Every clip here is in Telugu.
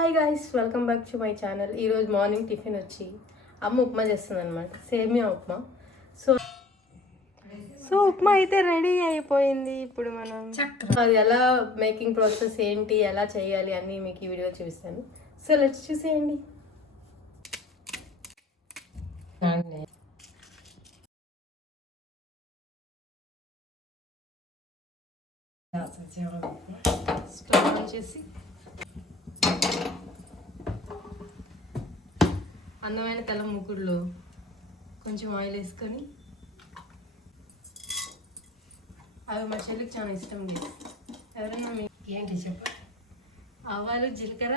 Hi guys, welcome back to my channel. ఈరోజు మార్నింగ్ టిఫిన్ వచ్చి అమ్మ ఉప్మా చేస్తుంది అనమాట, సేమియా ఉప్మా. సో సో ఉప్మా అయితే రెడీ అయిపోయింది. ఇప్పుడు మనం అది ఎలా మేకింగ్ ప్రాసెస్ ఏంటి, ఎలా చేయాలి అన్నీ మీకు ఈ వీడియో చూపిస్తాను. సో లెట్స్ చూసేయండి. స్టవ్ ఆన్ చేసి అందమైన తెల్ల ముగ్గురులో కొంచెం ఆయిల్ వేసుకొని, అవి మా చెల్లికి చాలా ఇష్టం లేదు. ఎవరైనా మీకు ఏంటి చెప్పు. ఆవాలు, జీలకర్ర,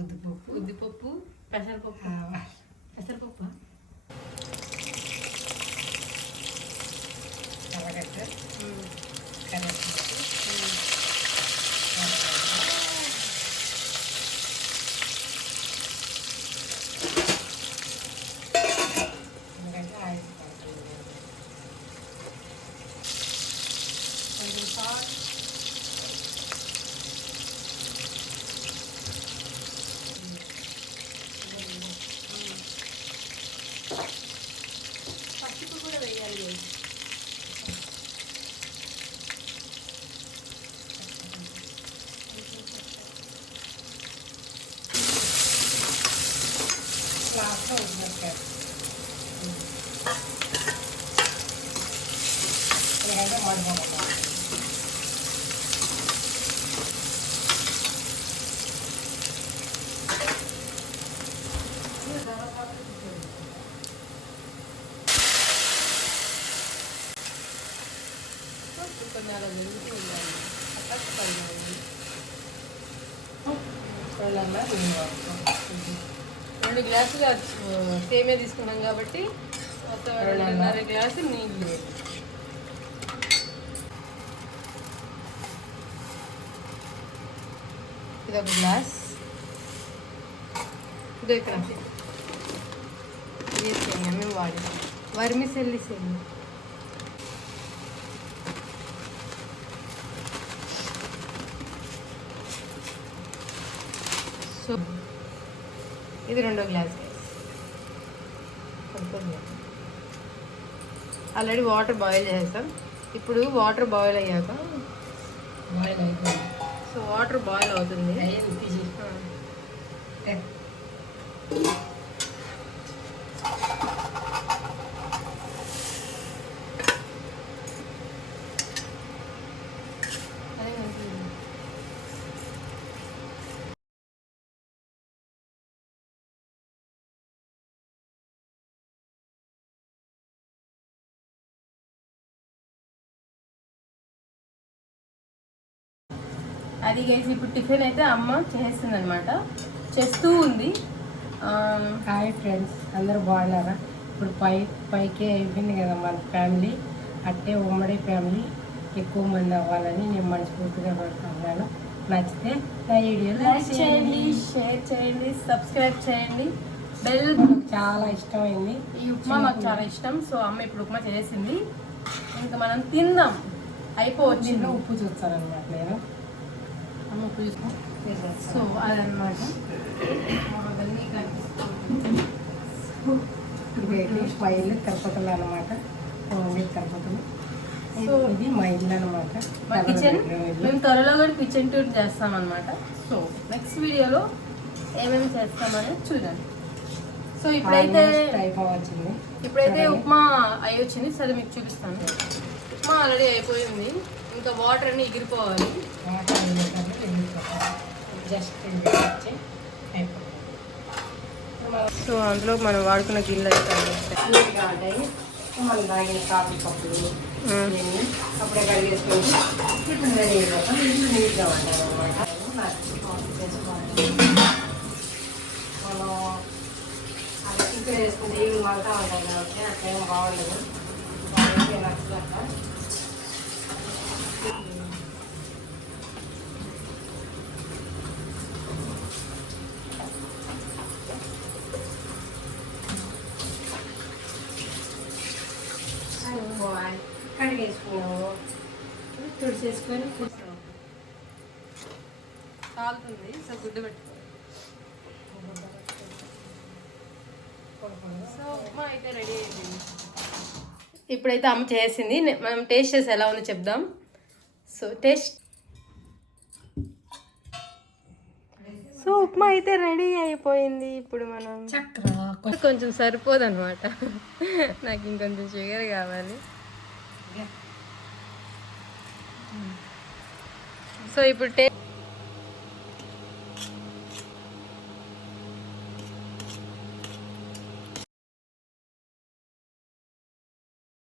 ఉద్దిపప్పు ఉద్దిపప్పు, పెసరపప్పు. పెసరపప్పు కరగట్టు కొంచెం సాల్ట్, పసుపు కూడా వేయాలి. లాస్ట్లో ఉద్దిపప్పు ఎందుకంటే మడిపోతుంది. కొన్ని అలా వెళ్తూ ఉండాలి. అక్కడికి పడినాయి 2 గ్లాసులు సేమియా తీసుకున్నాం కాబట్టి ఒక 2.5 గ్లాసు నీళ్ళు. ఇది ఒక గ్లాస్. ఇది ఇక్కడ ఇది సేమియా మేము వాడి వర్మిసెల్లి సేమియా. సో ఇది 2 గ్లాస్. ఆల్రెడీ వాటర్ బాయిల్ చేస్తాం. ఇప్పుడు వాటర్ బాయిల్ అయ్యాక బాయిల్ అయిపోయింది. సో వాటర్ బాయిల్ అవుతుంది. అది గైస్ ఇప్పుడు టిఫిన్ అయితే అమ్మ చేస్తుంది అనమాట, చేస్తూ ఉంది. హాయ్ ఫ్రెండ్స్, అందరూ బాగున్నారా? ఇప్పుడు పైకే అయిపోయింది కదా మన ఫ్యామిలీ. అట్టే ఉమ్మడి ఫ్యామిలీ ఎక్కువ మంది అవ్వాలని నేను మనస్ఫూర్తిగా పడుతున్నాను. నచ్చితే నా వీడియో లైక్ చేయండి, షేర్ చేయండి, సబ్స్క్రైబ్ చేయండి. బెల్ చాలా ఇష్టమైంది. ఈ ఉప్మా మాకు చాలా ఇష్టం. సో అమ్మ ఇప్పుడు ఉప్మా చేసింది, ఇంకా మనం తిందాం. అయిపోవచ్చు. ఉప్పు చూస్తానమాట నేను. ఉప్పు చూసుకో. సో అదనమాట అవన్నీ కనిపిస్తుంది. మా ఇల్లు తిరుపతిలో అనమాట. తిరుపతిలో సో ఇది మా ఇల్లు అనమాట. మా కిచెన్. మేము త్వరలో కూడా కిచెన్ టూర్ చేస్తాం అనమాట. సో నెక్స్ట్ వీడియోలో ఏమేమి చేస్తామనేది చూడండి. సో ఇప్పుడైతే ఉప్మా అయి వచ్చింది. సరే మీకు చూపిస్తాను. ఉప్మా ఆల్రెడీ అయిపోయింది, ఇంకా వాటర్ అన్నీ ఎగిరిపోవాలి. సో అందులో మనం వాడుకున్న గిన్నెలు అయితే మనం తాగిన కాఫీ కప్పులు అప్పుడే కడిగేసుకొని ఇప్పుడు రెడీ అయిపోతాం. ఇల్లు నీట్గా ఉంటాం అనమాట. మనం అది ప్రిపేర్ చేసుకుంటే ఇల్లు మళ్ళా ఉంటాయి కాబట్టి అట్లేం బాగుండదు. బాగుంటే నచ్చలేక కడిగేసుకున్నాము. తుడిచేసుకొని కాలుతుంది. సో గుడ్డు పెట్టుకోవాలి. సో ఉప్మా అయితే రెడీ అయిపోయింది. ఇప్పుడైతే అమ్మ చేసింది, మనం టేస్ట్ చేసి ఎలా ఉందో చెప్దాం. సో సో ఉప్మా అయితే రెడీ అయిపోయింది. ఇప్పుడు మనం కొంచెం సరిపోదు అనమాట, నాకు ఇంకొంచెం షుగర్ కావాలి. సో ఇప్పుడు